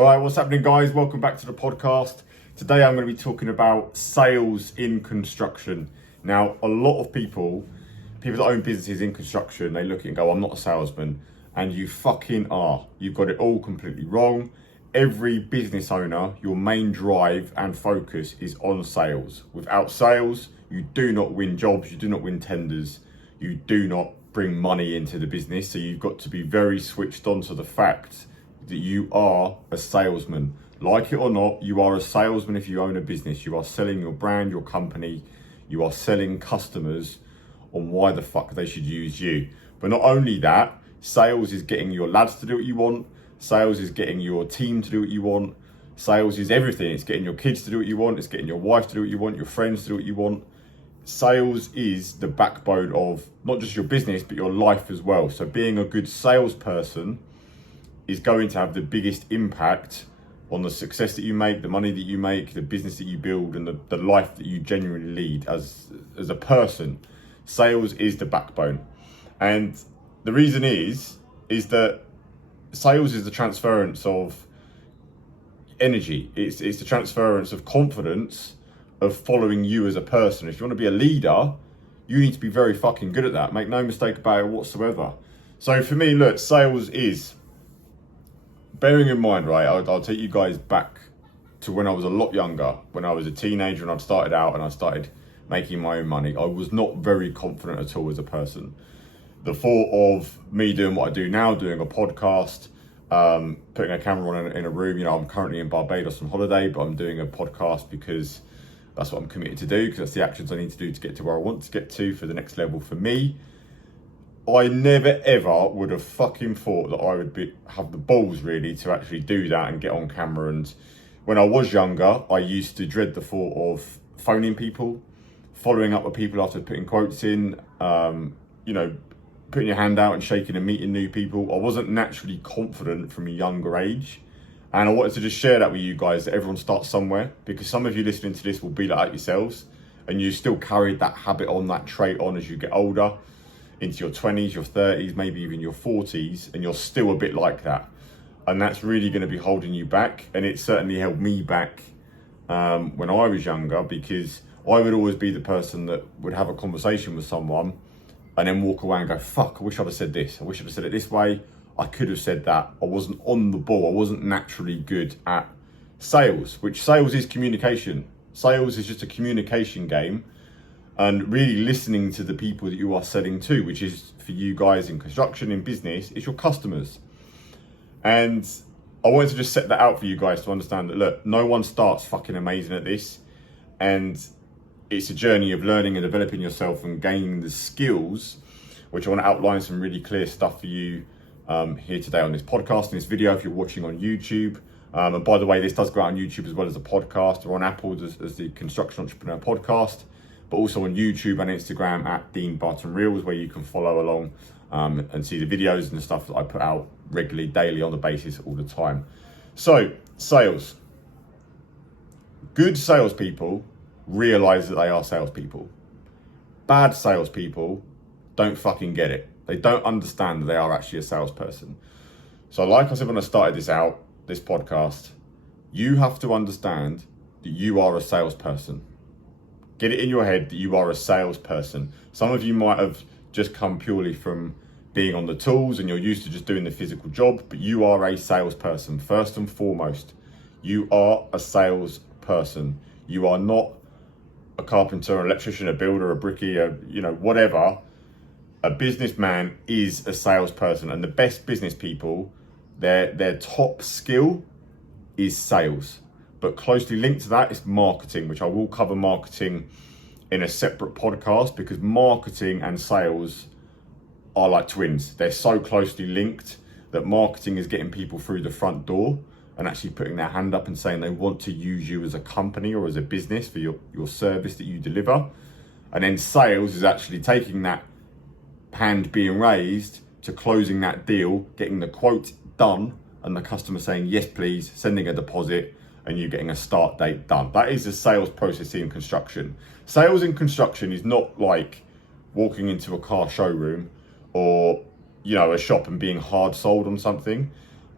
All right, what's happening, guys? Welcome back to the podcast. Today I'm going to be talking about sales in construction. Now, a lot of people that own businesses in construction, they look at it and go, I'm not a salesman. And you fucking are. You've got it all completely wrong. Every business owner, your main drive and focus is on sales. Without sales, you do not win jobs, you do not win tenders, you do not bring money into the business. So you've got to be very switched on to the fact that you are a salesman. Like it or not, you are a salesman if you own a business. You are selling your brand, your company, you are selling customers on why the fuck they should use you. But not only that, sales is getting your lads to do what you want. Sales is getting your team to do what you want. Sales is everything. It's getting your kids to do what you want. It's getting your wife to do what you want, your friends to do what you want. Sales is the backbone of not just your business, but your life as well. So being a good salesperson is going to have the biggest impact on the success that you make, the money that you make, the business that you build, and the life that you genuinely lead as a person. Sales is the backbone. And the reason is that sales is the transference of energy. It's the transference of confidence of following you as a person. If you want to be a leader, you need to be very fucking good at that. Make no mistake about it whatsoever. So for me, look, sales is, bearing in mind, right, I'll take you guys back to when I was a lot younger, when I was a teenager and I started out and I started making my own money. I was not very confident at all as a person. The thought of me doing what I do now, doing a podcast, putting a camera on in a room, you know, I'm currently in Barbados on holiday, but I'm doing a podcast because that's what I'm committed to do, because that's the actions I need to do to get to where I want to get to for the next level for me. I never ever would have fucking thought that I would have the balls really to actually do that and get on camera. And when I was younger, I used to dread the thought of phoning people, following up with people after putting quotes in, you know, putting your hand out and shaking and meeting new people. I wasn't naturally confident from a younger age. And I wanted to just share that with you guys, that everyone starts somewhere, because some of you listening to this will be like that yourselves, and you still carried that habit on, that trait on as you get older, into your 20s, your 30s, maybe even your 40s, and you're still a bit like that. And that's really going to be holding you back. And it certainly held me back when I was younger, because I would always be the person that would have a conversation with someone and then walk away and go, fuck, I wish I'd have said this. I wish I'd have said it this way. I could have said that. I wasn't on the ball. I wasn't naturally good at sales, which sales is communication. Sales is just a communication game. And really listening to the people that you are selling to, which is for you guys in construction, in business, it's your customers. And I wanted to just set that out for you guys to understand that, look, no one starts fucking amazing at this. And it's a journey of learning and developing yourself and gaining the skills, which I want to outline some really clear stuff for you here today on this podcast, in this video, if you're watching on YouTube. And by the way, this does go out on YouTube as well as a podcast, or on Apple as the Construction Entrepreneur Podcast, but also on YouTube and Instagram at Dean Barton Reels, where you can follow along and see the videos and the stuff that I put out regularly, daily, on the basis all the time. So, sales. Good salespeople realize that they are salespeople. Bad salespeople don't fucking get it. They don't understand that they are actually a salesperson. So like I said when I started this podcast, you have to understand that you are a salesperson. Get it in your head that you are a salesperson. Some of you might have just come purely from being on the tools and you're used to just doing the physical job, but you are a salesperson. First and foremost, you are a salesperson. You are not a carpenter, an electrician, a builder, a brickie, whatever. A businessman is a salesperson, and the best business people, their top skill is sales. But closely linked to that is marketing, which I will cover marketing in a separate podcast, because marketing and sales are like twins. They're so closely linked that marketing is getting people through the front door and actually putting their hand up and saying they want to use you as a company or as a business for your service that you deliver. And then sales is actually taking that hand being raised to closing that deal, getting the quote done, and the customer saying, yes, please, sending a deposit, and you getting a start date done. That is the sales process in construction. Sales in construction is not like walking into a car showroom or, a shop and being hard sold on something.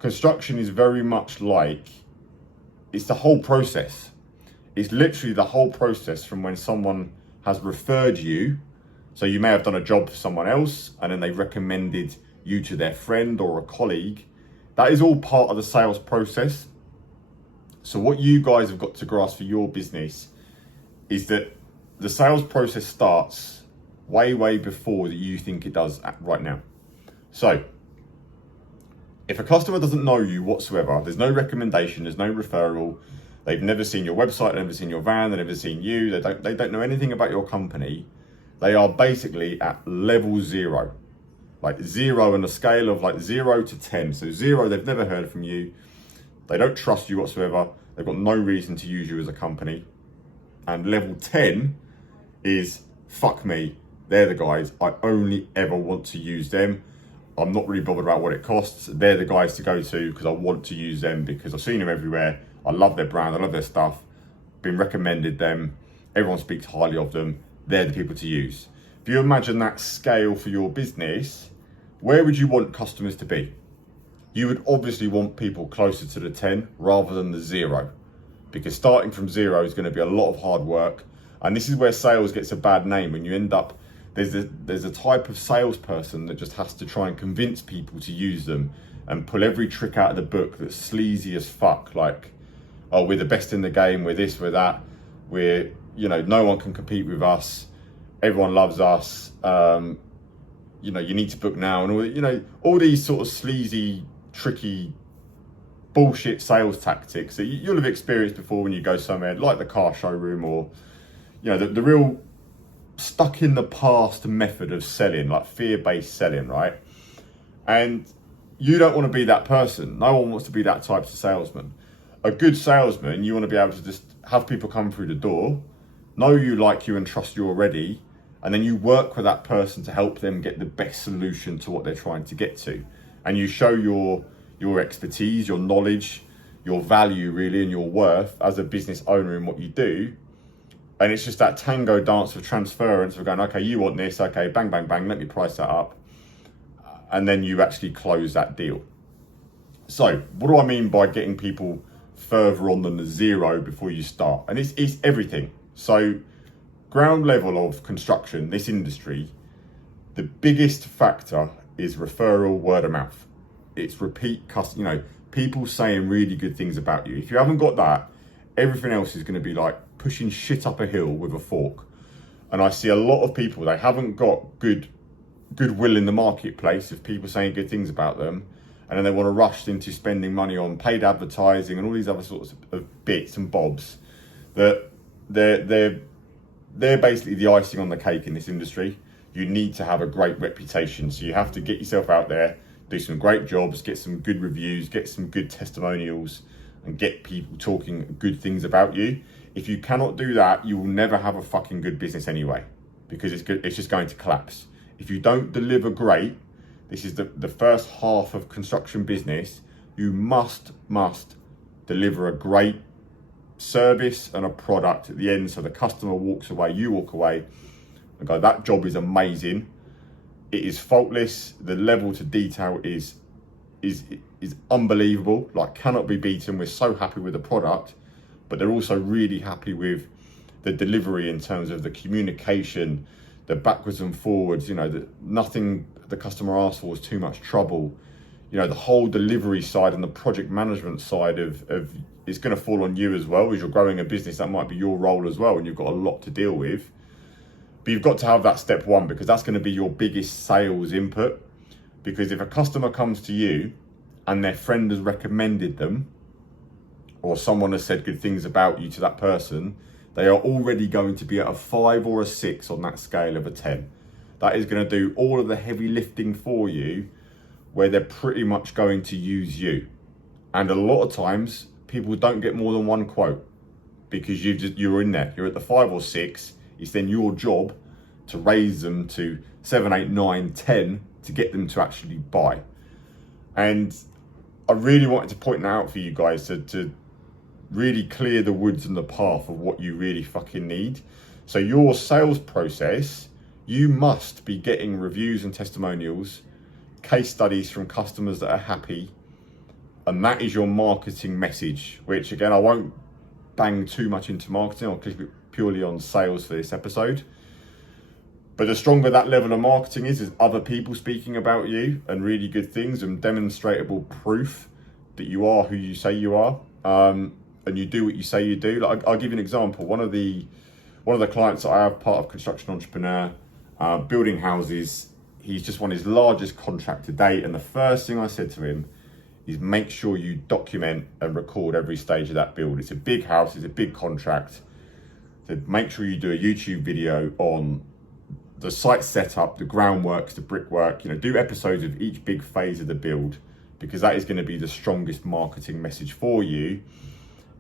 construction is very much like, it's the whole process. It's literally the whole process from when someone has referred you. So you may have done a job for someone else and then they recommended you to their friend or a colleague. That is all part of the sales process. So what you guys have got to grasp for your business is that the sales process starts way before that you think it does right now. So if a customer doesn't know you whatsoever, there's no recommendation, there's no referral, they've never seen your website, they've never seen your van, they've never seen you, they don't know anything about your company, they are basically at level 0. Like 0 on a scale of like 0 to 10. So 0, they've never heard from you, they don't trust you whatsoever, they've got no reason to use you as a company. And level 10 is, fuck me, they're the guys, I only ever want to use them. I'm not really bothered about what it costs. They're the guys to go to because I want to use them because I've seen them everywhere. I love their brand, I love their stuff, been recommended them, everyone speaks highly of them. They're the people to use. If you imagine that scale for your business, where would you want customers to be? You would obviously want people closer to the 10 rather than the 0, because starting from 0 is going to be a lot of hard work. And this is where sales gets a bad name. When you end up, there's a type of salesperson that just has to try and convince people to use them and pull every trick out of the book that's sleazy as fuck. Like, oh, we're the best in the game, we're this, we're that, we're, you know, no one can compete with us, everyone loves us, you know, you need to book now, and all, you know, all these sort of sleazy, tricky, bullshit sales tactics that you'll have experienced before when you go somewhere like the car showroom, or, you know, the real stuck in the past method of selling, like fear-based selling, right? And you don't want to be that person. No one wants to be that type of salesman. A good salesman, you want to be able to just have people come through the door, know you, like you, and trust you already, and then you work with that person to help them get the best solution to what they're trying to get to. And you show your expertise, your knowledge, your value really, and your worth as a business owner in what you do. And it's just that tango dance of transference of going, okay, you want this, okay, bang, bang, bang, let me price that up. And then you actually close that deal. So what do I mean by getting people further on than the 0 before you start? And it's everything. So ground level of construction, this industry, the biggest factor is referral, word of mouth. It's repeat customer, you know, people saying really good things about you. If you haven't got that, everything else is going to be like pushing shit up a hill with a fork. And I see a lot of people, they haven't got goodwill in the marketplace of people saying good things about them, and then they want to rush into spending money on paid advertising and all these other sorts of bits and bobs that they're basically the icing on the cake in this industry. You need to have a great reputation, so you have to get yourself out there, do some great jobs, get some good reviews, get some good testimonials, and get people talking good things about you. If you cannot do that, you will never have a fucking good business anyway, because it's just going to collapse. If you don't deliver great, this is the first half of construction business, you must deliver a great service and a product at the end, so the customer walks away, you walk away and go, that job is amazing, it is faultless, the level to detail is unbelievable, like cannot be beaten. We're so happy with the product, but they're also really happy with the delivery in terms of the communication, the backwards and forwards, you know, nothing the customer asked for was too much trouble. You know, the whole delivery side and the project management side of it's going to fall on you as well. As you're growing a business, that might be your role as well, and you've got a lot to deal with. But you've got to have that step one, because that's going to be your biggest sales input. Because if a customer comes to you and their friend has recommended them, or someone has said good things about you to that person, they are already going to be at a 5 or a 6 on that scale of a 10. That is going to do all of the heavy lifting for you, where they're pretty much going to use you. And a lot of times people don't get more than one quote, because you're in there, you're at the 5 or 6. It's then your job to raise them to 7, 8, 9, 10 to get them to actually buy. And I really wanted to point that out for you guys to really clear the woods and the path of what you really fucking need. So your sales process, you must be getting reviews and testimonials, case studies from customers that are happy, And that is your marketing message, which again, I won't bang too much into marketing. I'll keep it purely on sales for this episode. But the stronger that level of marketing is other people speaking about you and really good things and demonstrable proof that you are who you say you are, and you do what you say you do. Like, I'll give you an example. One of the clients that I have, part of Construction Entrepreneur, building houses, he's just won his largest contract to date. And the first thing I said to him is make sure you document and record every stage of that build. It's a big house, it's a big contract. So make sure you do a YouTube video on the site setup, the groundworks, the brickwork, do episodes of each big phase of the build, because that is going to be the strongest marketing message for you,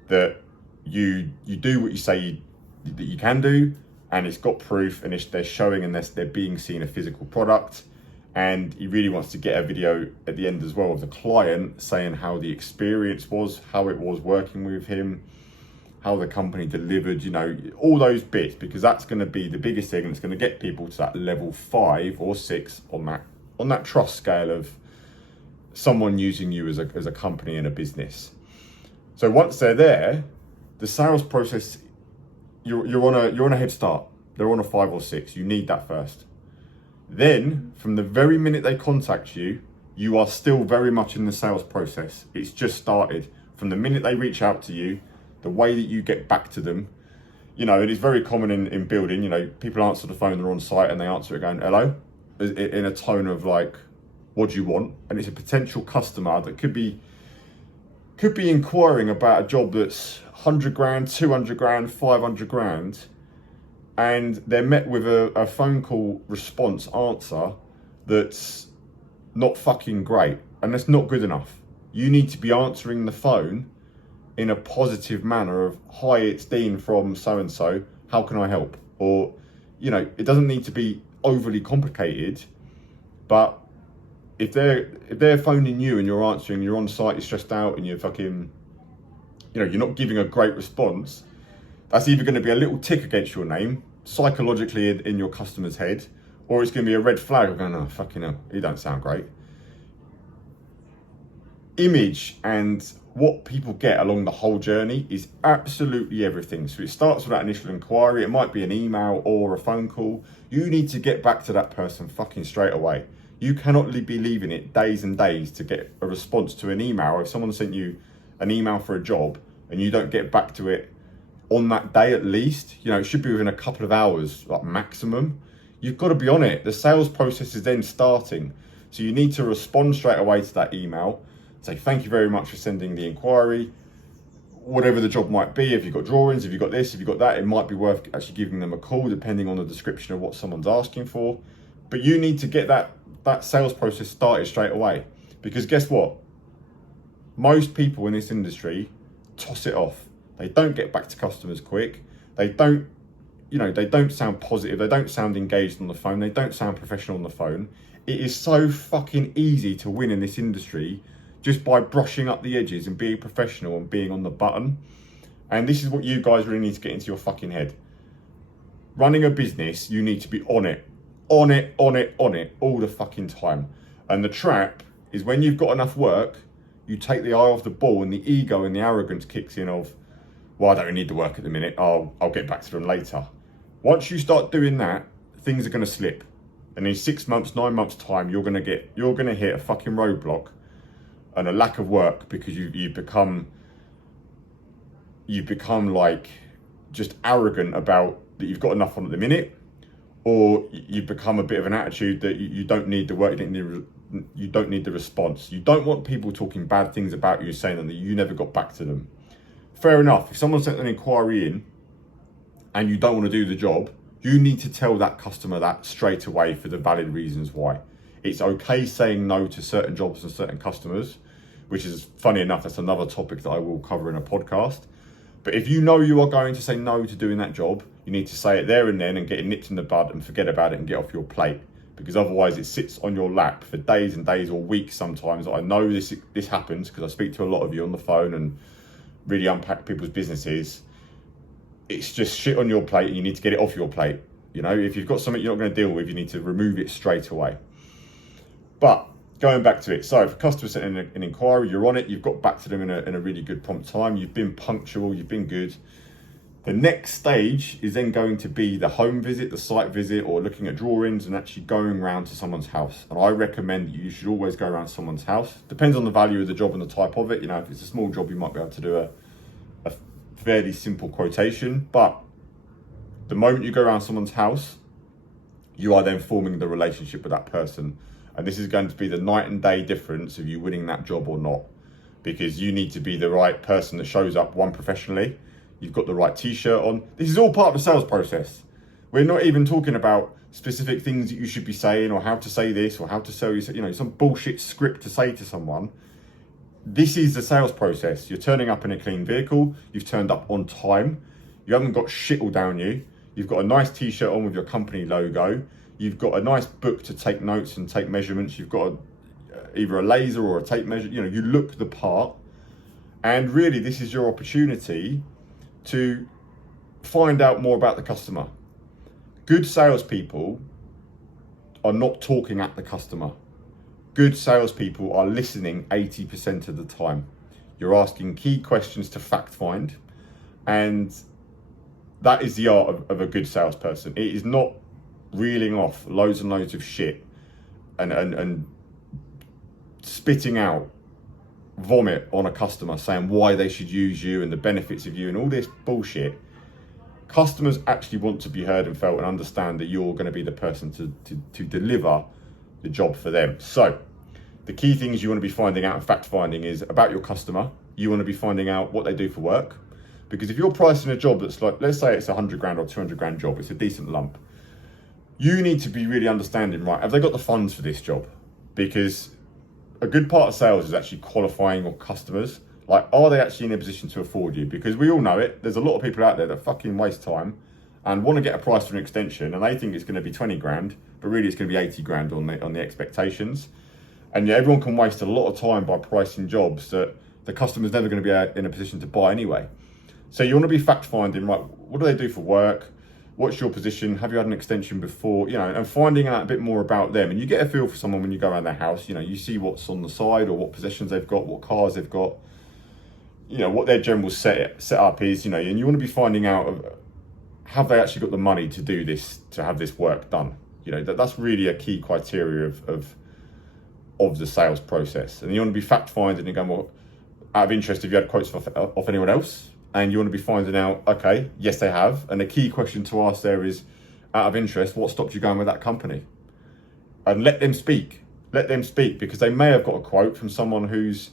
that you do what you say that you can do, and it's got proof, and they're showing, and they're being seen a physical product. And he really wants to get a video at the end as well of the client saying how the experience was, how it was working with him, how the company delivered, all those bits, because that's going to be the biggest thing, and it's going to get people to that level 5 or 6 on that trust scale of someone using you as a company and a business. So once they're there, the sales process, you're on a head start. They're on a 5 or 6. You need that first. Then from the very minute they contact you, you are still very much in the sales process. It's just started. From the minute they reach out to you, the way that you get back to them, it is very common in building, people answer the phone, they're on site, and they answer it going, hello, in a tone of like, what do you want? And it's a potential customer that could be inquiring about a job that's 100 grand, 200 grand, 500 grand. And they're met with a phone call response answer that's not fucking great. And that's not good enough. You need to be answering the phone in a positive manner of, hi, it's Dean from so-and-so, how can I help? Or, it doesn't need to be overly complicated, but if they're phoning you and you're answering, you're on site, you're stressed out, and you're fucking, you're not giving a great response, that's either going to be a little tick against your name, psychologically in your customer's head, or it's going to be a red flag of going, oh, fucking hell, you don't sound great. Image and what people get along the whole journey is absolutely everything. So it starts with that initial inquiry. It might be an email or a phone call. You need to get back to that person fucking straight away. You cannot be leaving it days and days to get a response to an email. If someone sent you an email for a job and you don't get back to it on that day at least, it should be within a couple of hours, like maximum. You've got to be on it. The sales process is then starting. So you need to respond straight away to that email. Say, thank you very much for sending the inquiry. Whatever the job might be, if you've got drawings, if you've got this, if you've got that, it might be worth actually giving them a call depending on the description of what someone's asking for. But you need to get that sales process started straight away. Because guess what? Most people in this industry toss it off. They don't get back to customers quick. They don't sound positive. They don't sound engaged on the phone. They don't sound professional on the phone. It is so fucking easy to win in this industry just by brushing up the edges and being professional and being on the button. And this is what you guys really need to get into your fucking head. Running a business, you need to be on it all the fucking time. And the trap is when you've got enough work, you take the eye off the ball and the ego and the arrogance kicks in of, well, I don't need the work at the minute, I'll get back to them later. Once you start doing that, things are going to slip. And in 6 months, 9 months time, you're going to hit a fucking roadblock and a lack of work, because you've become like just arrogant about that you've got enough on at the minute, or you've become a bit of an attitude that you don't need the work, you don't need the response. You don't want people talking bad things about you, saying that you never got back to them. Fair enough. If someone sent an inquiry in and you don't want to do the job, you need to tell that customer that straight away for the valid reasons why. It's okay saying no to certain jobs and certain customers, which is, funny enough, that's another topic that I will cover in a podcast. But if you know you are going to say no to doing that job, you need to say it there and then and get it nipped in the bud and forget about it and get off your plate. Because otherwise it sits on your lap for days and days or weeks sometimes. I know this happens because I speak to a lot of you on the phone and really unpack people's businesses. It's just shit on your plate and you need to get it off your plate. If you've got something you're not going to deal with, you need to remove it straight away. But going back to it. So if a customer sent in an inquiry, you're on it, you've got back to them in a really good prompt time, you've been punctual, you've been good. The next stage is then going to be the home visit, the site visit, or looking at drawings and actually going around to someone's house. And I recommend that you should always go around to someone's house. Depends on the value of the job and the type of it. You know, if it's a small job, you might be able to do a fairly simple quotation. But the moment you go around someone's house, you are then forming the relationship with that person. And this is going to be the night and day difference of you winning that job or not. Because you need to be the right person that shows up, one, professionally. You've got the right t-shirt on. This is all part of the sales process. We're not even talking about specific things that you should be saying or how to say this or how to sell you, some bullshit script to say to someone. This is the sales process. You're turning up in a clean vehicle. You've turned up on time. You haven't got shit all down you. You've got a nice t-shirt on with your company logo. You've got a nice book to take notes and take measurements. You've got either a laser or a tape measure. You look the part. And really, this is your opportunity to find out more about the customer. Good salespeople are not talking at the customer. Good salespeople are listening 80% of the time. You're asking key questions to fact find, and that is the art of a good salesperson. It is not reeling off loads and loads of shit and spitting out vomit on a customer saying why they should use you and the benefits of you and all this bullshit. Customers actually want to be heard and felt and understand that you're going to be the person to deliver the job for them. So the key things you want to be finding out and fact finding is about your customer. You want to be finding out what they do for work, because if you're pricing a job that's like, let's say it's a 100 grand or 200 grand job, it's a decent lump. You need to be really understanding, right, have they got the funds for this job? Because a good part of sales is actually qualifying your customers. Like, are they actually in a position to afford you? Because we all know it. There's a lot of people out there that fucking waste time and want to get a price for an extension, and they think it's going to be 20 grand, but really it's going to be 80 grand on the expectations. And yeah, everyone can waste a lot of time by pricing jobs that the customer's never going to be in a position to buy anyway. So you want to be fact finding, right? What do they do for work? What's your position? Have you had an extension before? And finding out a bit more about them. And you get a feel for someone when you go around their house. You see what's on the side or what possessions they've got, what cars they've got, what their general set up is, and you want to be finding out have they actually got the money to do this, to have this work done. That's really a key criteria of the sales process. And you want to be fact finding and going, well, out of interest, have you had quotes off anyone else? And you want to be finding out, okay, yes, they have. And the key question to ask there is, out of interest, what stopped you going with that company? And let them speak. Let them speak, because they may have got a quote from someone who's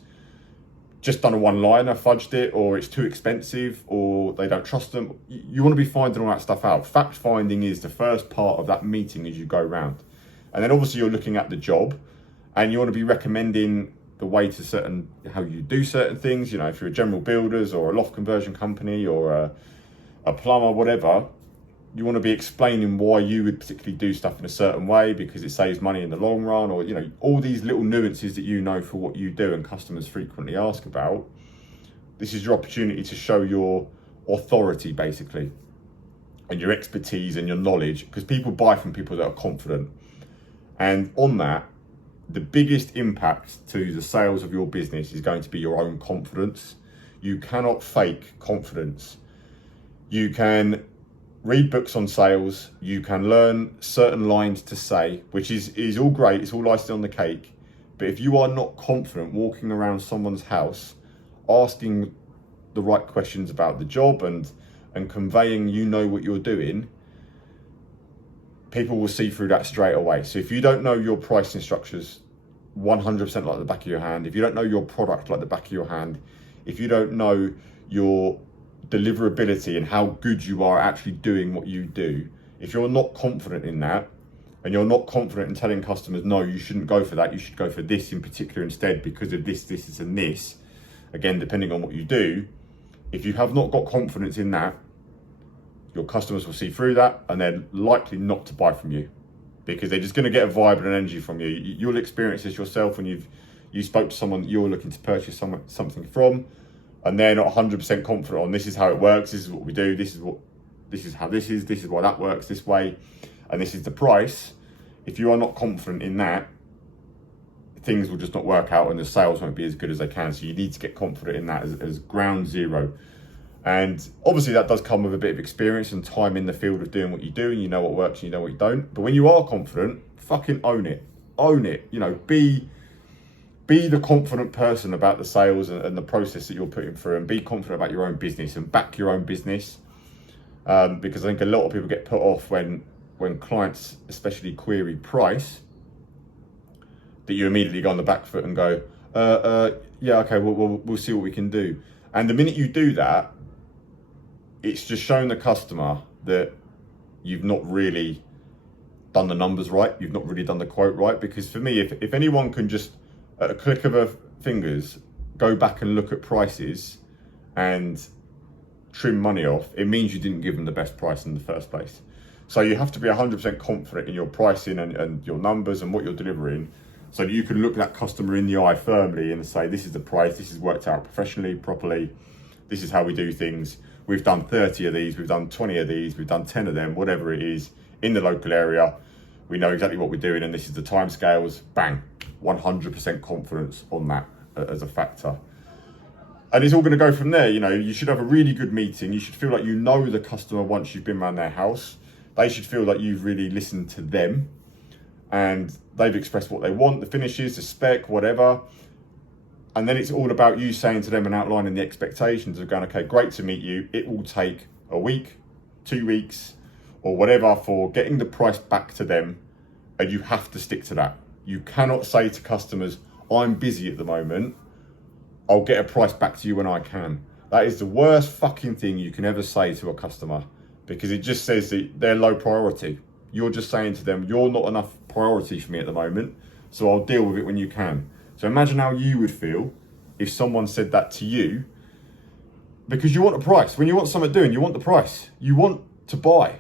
just done a one-liner, fudged it, or it's too expensive, or they don't trust them. You want to be finding all that stuff out. Fact finding is the first part of that meeting as you go around. And then obviously you're looking at the job, and you want to be recommending the way to how you do certain things. If you're a general builders or a loft conversion company or a plumber, whatever, you want to be explaining why you would particularly do stuff in a certain way because it saves money in the long run, or all these little nuances that for what you do and customers frequently ask about. This is your opportunity to show your authority, basically, and your expertise and your knowledge, because people buy from people that are confident. And on that, the biggest impact to the sales of your business is going to be your own confidence. You cannot fake confidence. You can read books on sales. You can learn certain lines to say, which is all great. It's all icing on the cake. But if you are not confident walking around someone's house, asking the right questions about the job and conveying what you're doing, people will see through that straight away. So if you don't know your pricing structures 100% like the back of your hand, if you don't know your product like the back of your hand, if you don't know your deliverability and how good you are actually doing what you do, if you're not confident in that, and you're not confident in telling customers, no, you shouldn't go for that, you should go for this in particular instead because of this, and this, again, depending on what you do, if you have not got confidence in that, your customers will see through that and they're likely not to buy from you, because they're just going to get a vibe and an energy from you. You'll experience this yourself when you spoke to someone that you're looking to purchase something from, and they're not 100% confident on this is how it works, this is what we do, this is how this is why that works this way, and this is the price. If you are not confident in that, things will just not work out and the sales won't be as good as they can. So you need to get confident in that as ground zero. And obviously that does come with a bit of experience and time in the field of doing what you do, and you know what works and you know what you don't. But when you are confident, fucking own it. Own it. You know, be the confident person about the sales and the process that you're putting through, and be confident about your own business and back your own business. Because I think a lot of people get put off when clients especially query price, that you immediately go on the back foot and go, yeah, okay, we'll see what we can do. And the minute you do that, it's just showing the customer that you've not really done the numbers right. You've not really done the quote right. Because for me, if anyone can just, at a click of her fingers, go back and look at prices and trim money off, it means you didn't give them the best price in the first place. So you have to be 100% confident in your pricing and your numbers and what you're delivering, so that you can look that customer in the eye firmly and say, this is the price, this is worked out professionally, properly, this is how we do things. We've done 30 of these, we've done 20 of these, we've done 10 of them, whatever it is, in the local area. We know exactly what we're doing, and this is the timescales. Bang, 100% confidence on that as a factor. And it's all going to go from there. You know, you should have a really good meeting. You should feel like you know the customer once you've been around their house. They should feel like you've really listened to them and they've expressed what they want, the finishes, the spec, whatever. And then it's all about you saying to them and outlining the expectations of going, okay, great to meet you. It will take a week, 2 weeks, or whatever for getting the price back to them. And you have to stick to that. You cannot say to customers, I'm busy at the moment, I'll get a price back to you when I can. That is the worst fucking thing you can ever say to a customer, because it just says that they're low priority. You're just saying to them, you're not enough priority for me at the moment, so I'll deal with it when you can. So imagine how you would feel if someone said that to you, because you want a price. When you want something doing, you want the price. You want to buy.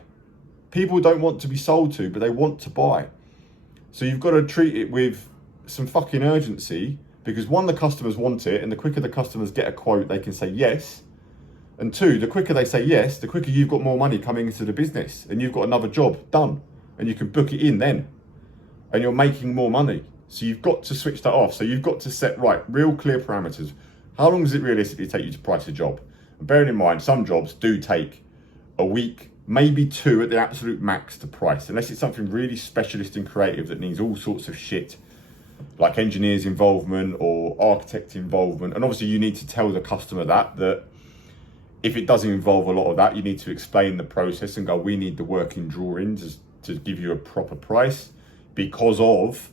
People don't want to be sold to, but they want to buy. So you've got to treat it with some fucking urgency, because one, the customers want it, and the quicker the customers get a quote, they can say yes. And two, the quicker they say yes, the quicker you've got more money coming into the business, and you've got another job done, and you can book it in then, and you're making more money. So you've got to switch that off. So you've got to set real clear parameters. How long does it realistically take you to price a job? And bearing in mind, some jobs do take a week, maybe 2 at the absolute max to price, unless it's something really specialist and creative that needs all sorts of shit, like engineers involvement or architect involvement. And obviously you need to tell the customer that if it doesn't involve a lot of that, you need to explain the process and go, we need the working drawings to give you a proper price, because of,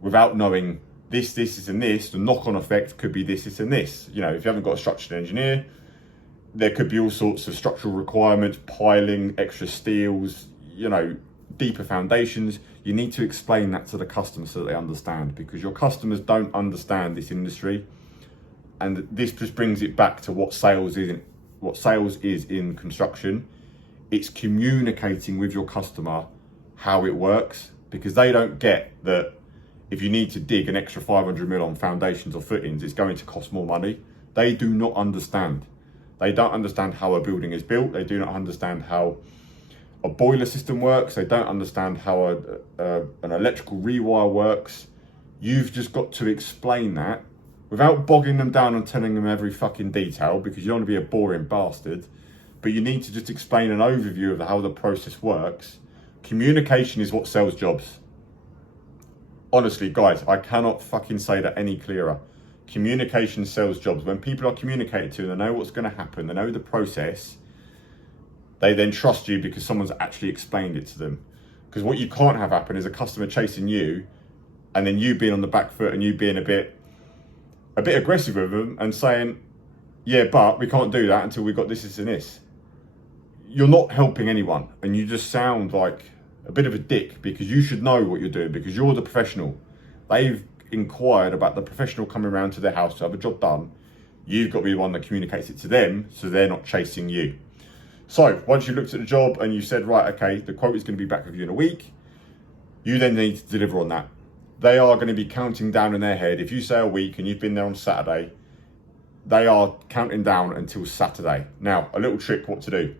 without knowing this, and this, the knock-on effect could be this, and this. You know, if you haven't got a structural engineer, there could be all sorts of structural requirements, piling, extra steels, you know, deeper foundations. You need to explain that to the customer so that they understand, because your customers don't understand this industry. And this just brings it back to what sales is in construction. It's communicating with your customer how it works, because they don't get that if you need to dig an extra 500 mil on foundations or footings, it's going to cost more money. They do not understand. They don't understand how a building is built. They do not understand how a boiler system works. They don't understand how an electrical rewire works. You've just got to explain that without bogging them down and telling them every fucking detail, because you don't want to be a boring bastard. But you need to just explain an overview of how the process works. Communication is what sells jobs. Honestly, guys, I cannot fucking say that any clearer. Communication sells jobs. When people are communicated to, they know what's going to happen, they know the process, they then trust you because someone's actually explained it to them. Because what you can't have happen is a customer chasing you, and then you being on the back foot and you being a bit aggressive with them and saying, yeah, but we can't do that until we've got this, and this. You're not helping anyone, and you just sound like a bit of a dick, because you should know what you're doing, because you're the professional. They've inquired about the professional coming around to their house to have a job done. You've got to be the one that communicates it to them, so they're not chasing you. So once you looked at the job and you said, right, okay, the quote is going to be back with you in a week, you then need to deliver on that. They are going to be counting down in their head. If you say a week and you've been there on Saturday, they are counting down until Saturday. Now, a little trick what to do.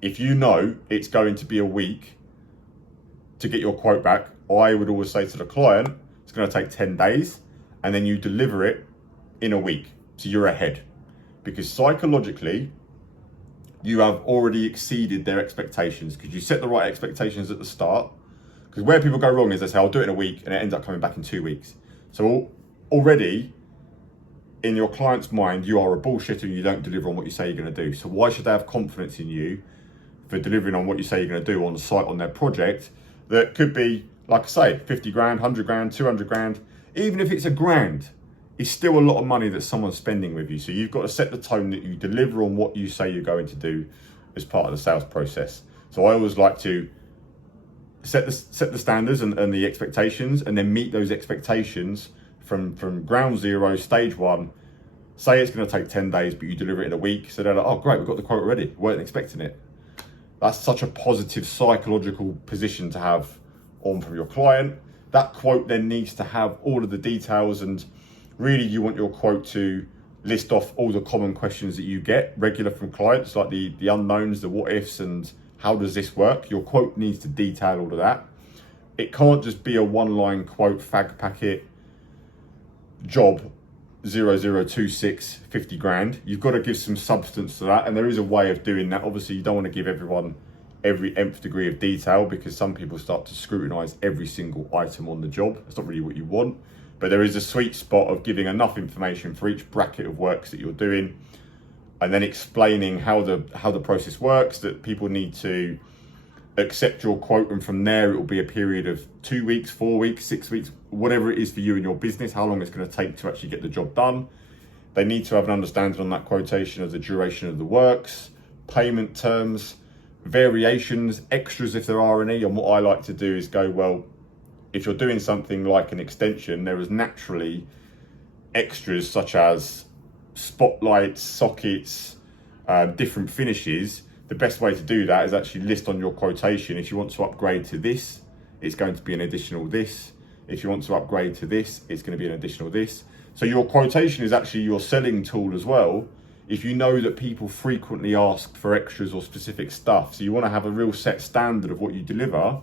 If you know it's going to be a week to get your quote back, I would always say to the client, it's going to take 10 days, and then you deliver it in a week. So you're ahead, because psychologically, you have already exceeded their expectations, because you set the right expectations at the start. Because where people go wrong is they say, I'll do it in a week, and it ends up coming back in 2 weeks. So already, in your client's mind, you are a bullshitter and you don't deliver on what you say you're going to do. So why should they have confidence in you for delivering on what you say you're going to do on the site, on their project, that could be, like I say, 50 grand, 100 grand, 200 grand, even if it's £1,000, it's still a lot of money that someone's spending with you. So you've got to set the tone that you deliver on what you say you're going to do as part of the sales process. So I always like to set the standards and the expectations, and then meet those expectations from ground zero, stage one. Say it's going to take 10 days, but you deliver it in a week. So they're like, oh, great, we've got the quote already. Weren't expecting it. That's such a positive psychological position to have on from your client. That quote then needs to have all of the details, and really you want your quote to list off all the common questions that you get regular from clients, like the unknowns, the what ifs, and how does this work? Your quote needs to detail all of that. It can't just be a one-line quote, fag packet, job 0026, 50 grand. You've got to give some substance to that, and there is a way of doing that. Obviously, you don't want to give everyone every nth degree of detail, because some people start to scrutinize every single item on the job. That's not really what you want, but there is a sweet spot of giving enough information for each bracket of works that you're doing, and then explaining how the process works, that people need to accept your quote, and from there it will be a period of 2 weeks, 4 weeks, 6 weeks, whatever it is for you and your business, how long it's going to take to actually get the job done. They need to have an understanding on that quotation of the duration of the works, payment terms, variations, extras if there are any. And what I like to do is go, well, if you're doing something like an extension, there is naturally extras such as spotlights, sockets, different finishes. The best way to do that is actually list on your quotation, if you want to upgrade to this, it's going to be an additional this. If you want to upgrade to this, it's going to be an additional this. So your quotation is actually your selling tool as well, if you know that people frequently ask for extras or specific stuff. So you want to have a real set standard of what you deliver.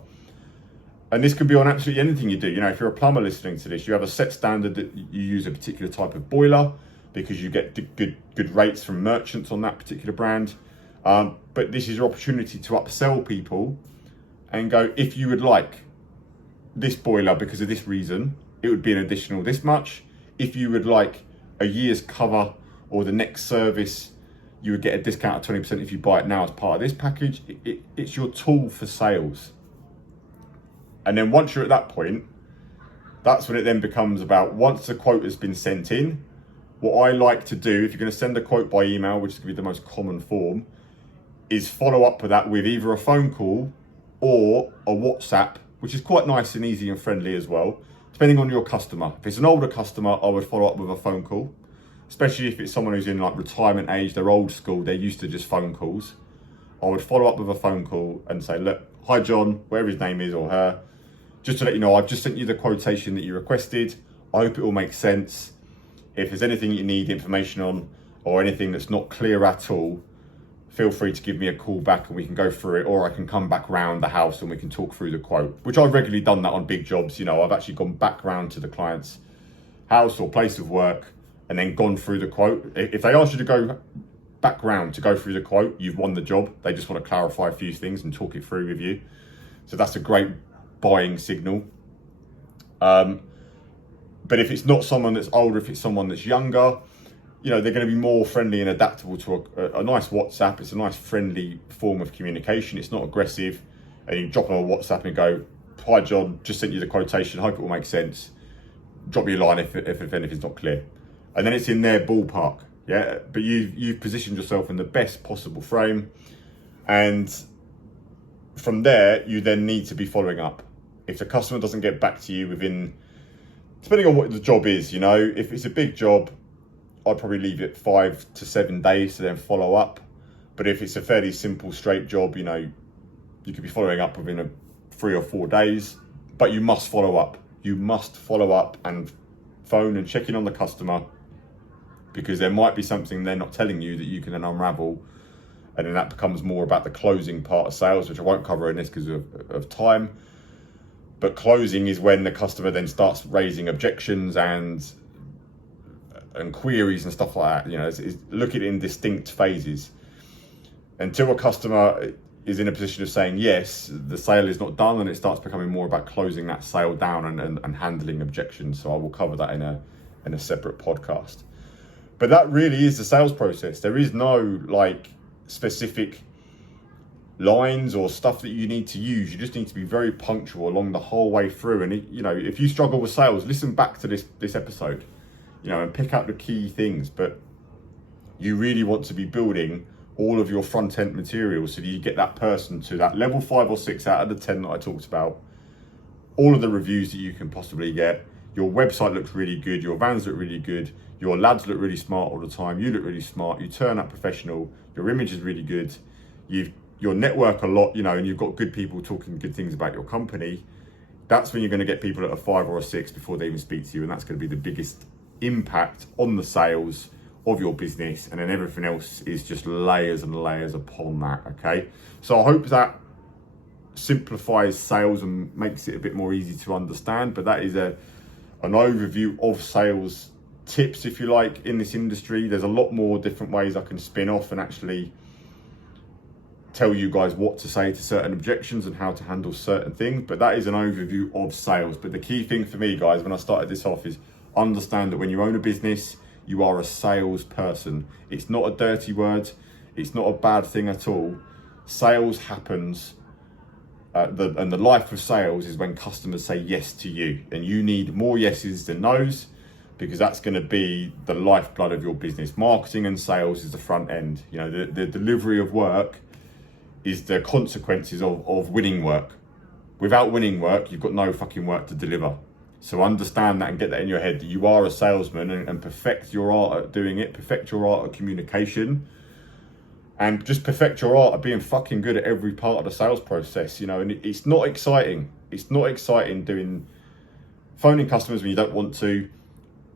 And this could be on absolutely anything you do. You know, if you're a plumber listening to this, you have a set standard that you use a particular type of boiler, because you get good rates from merchants on that particular brand. But this is your opportunity to upsell people and go, if you would like this boiler because of this reason, it would be an additional this much. If you would like a year's cover or the next service, you would get a discount of 20% if you buy it now as part of this package. It's your tool for sales. And then once you're at that point, that's when it then becomes about, once the quote has been sent in, what I like to do, if you're going to send a quote by email, which is going to be the most common form, is follow up with that with either a phone call or a WhatsApp, which is quite nice and easy and friendly as well, depending on your customer. If it's an older customer, I would follow up with a phone call, especially if it's someone who's in like retirement age, they're old school, they're used to just phone calls. I would follow up with a phone call and say, look, hi John, whatever his name is or her, just to let you know, I've just sent you the quotation that you requested. I hope it all makes sense. If there's anything you need information on or anything that's not clear at all, feel free to give me a call back and we can go through it, or I can come back round the house and we can talk through the quote, which I've regularly done that on big jobs. You know, I've actually gone back round to the client's house or place of work and then gone through the quote. If they ask you to go back round to go through the quote, you've won the job. They just want to clarify a few things and talk it through with you. So that's a great buying signal. But if it's not someone that's older, if it's someone that's younger, you know, they're going to be more friendly and adaptable to a nice WhatsApp. It's a nice friendly form of communication. It's not aggressive. And you drop them a WhatsApp and go, hi John, just sent you the quotation. Hope it will make sense. Drop me a line if anything's not clear. And then it's in their ballpark. Yeah, but you've positioned yourself in the best possible frame. And from there, you then need to be following up. If the customer doesn't get back to you within, depending on what the job is, you know, if it's a big job, I'd probably leave it 5 to 7 days to then follow up. But if it's a fairly simple, straight job, you know, you could be following up within 3 or 4 days, but you must follow up. You must follow up and phone and check in on the customer, because there might be something they're not telling you that you can then unravel. And then that becomes more about the closing part of sales, which I won't cover in this because of time. But closing is when the customer then starts raising objections and queries and stuff like that. You know, it's look at it in distinct phases. Until a customer is in a position of saying yes, the sale is not done, and it starts becoming more about closing that sale down and handling objections. So I will cover that in a separate podcast. But that really is the sales process. There is no like specific lines or stuff that you need to use. You just need to be very punctual along the whole way through. And you know, if you struggle with sales, listen back to this episode, you know, and pick out the key things. But you really want to be building all of your front end materials so that you get that person to that level 5 or 6 out of the 10 that I talked about. All of the reviews that you can possibly get. Your website looks really good. Your vans look really good. Your lads look really smart all the time. You look really smart. You turn up professional. Your image is really good. Your network a lot, you know, and you've got good people talking good things about your company. That's when you're going to get people at a 5 or a 6 before they even speak to you. And that's going to be the biggest impact on the sales of your business, and then everything else is just layers and layers upon that. Okay, so I hope that simplifies sales and makes it a bit more easy to understand. But that is an overview of sales tips, if you like, in this industry. There's a lot more different ways I can spin off and actually tell you guys what to say to certain objections and how to handle certain things, but that is an overview of sales. But the key thing for me, guys, when I started this off, is understand that when you own a business, you are a salesperson. It's not a dirty word. It's not a bad thing at all. Sales happens, and the life of sales is when customers say yes to you, and you need more yeses than no's, because that's going to be the lifeblood of your business. Marketing and sales is the front end. You know, the delivery of work is the consequences of winning work. Without winning work, you've got no fucking work to deliver. So understand that and get that in your head, that you are a salesman, and perfect your art at doing it, perfect your art at communication, and just perfect your art at being fucking good at every part of the sales process, you know. And it's not exciting. It's not exciting phoning customers when you don't want to,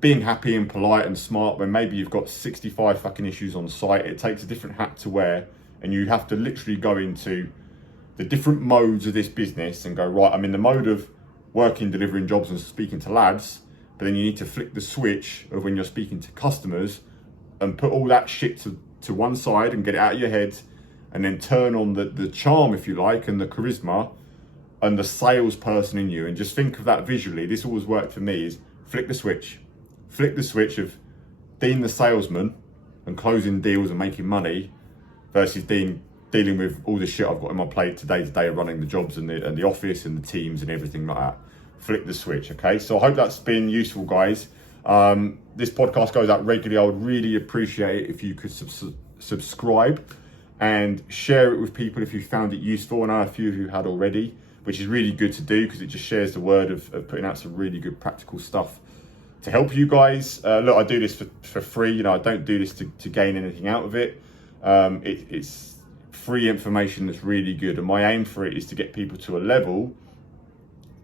being happy and polite and smart when maybe you've got 65 fucking issues on site. It takes a different hat to wear, and you have to literally go into the different modes of this business and go, right, I'm in the mode of working, delivering jobs and speaking to lads, but then you need to flick the switch of when you're speaking to customers and put all that shit to one side and get it out of your head, and then turn on the charm, if you like, and the charisma and the salesperson in you. And just think of that visually. This always worked for me, is flick the switch of Dean the salesman and closing deals and making money, versus Dean dealing with all the shit I've got in my plate today running the jobs and the office and the teams and everything like that. Flick the switch, okay? So I hope that's been useful, guys. This podcast goes out regularly. I would really appreciate it if you could subscribe and share it with people if you found it useful. I know a few of you had already, which is really good to do, because it just shares the word of putting out some really good practical stuff to help you guys. Look, I do this for free. You know, I don't do this to gain anything out of it. It's free information that's really good, and my aim for it is to get people to a level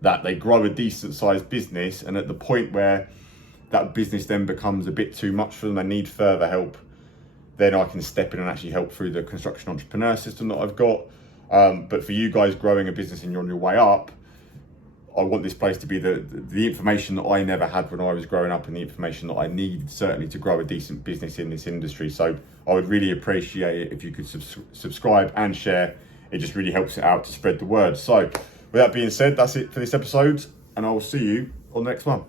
that they grow a decent sized business, and at the point where that business then becomes a bit too much for them, they need further help, then I can step in and actually help through the construction entrepreneur system that I've got. But for you guys growing a business and you're on your way up, I want this place to be the information that I never had when I was growing up, and the information that I need certainly to grow a decent business in this industry. So I would really appreciate it if you could subscribe and share. It just really helps it out to spread the word. So with that being said, that's it for this episode, and I will see you on the next one.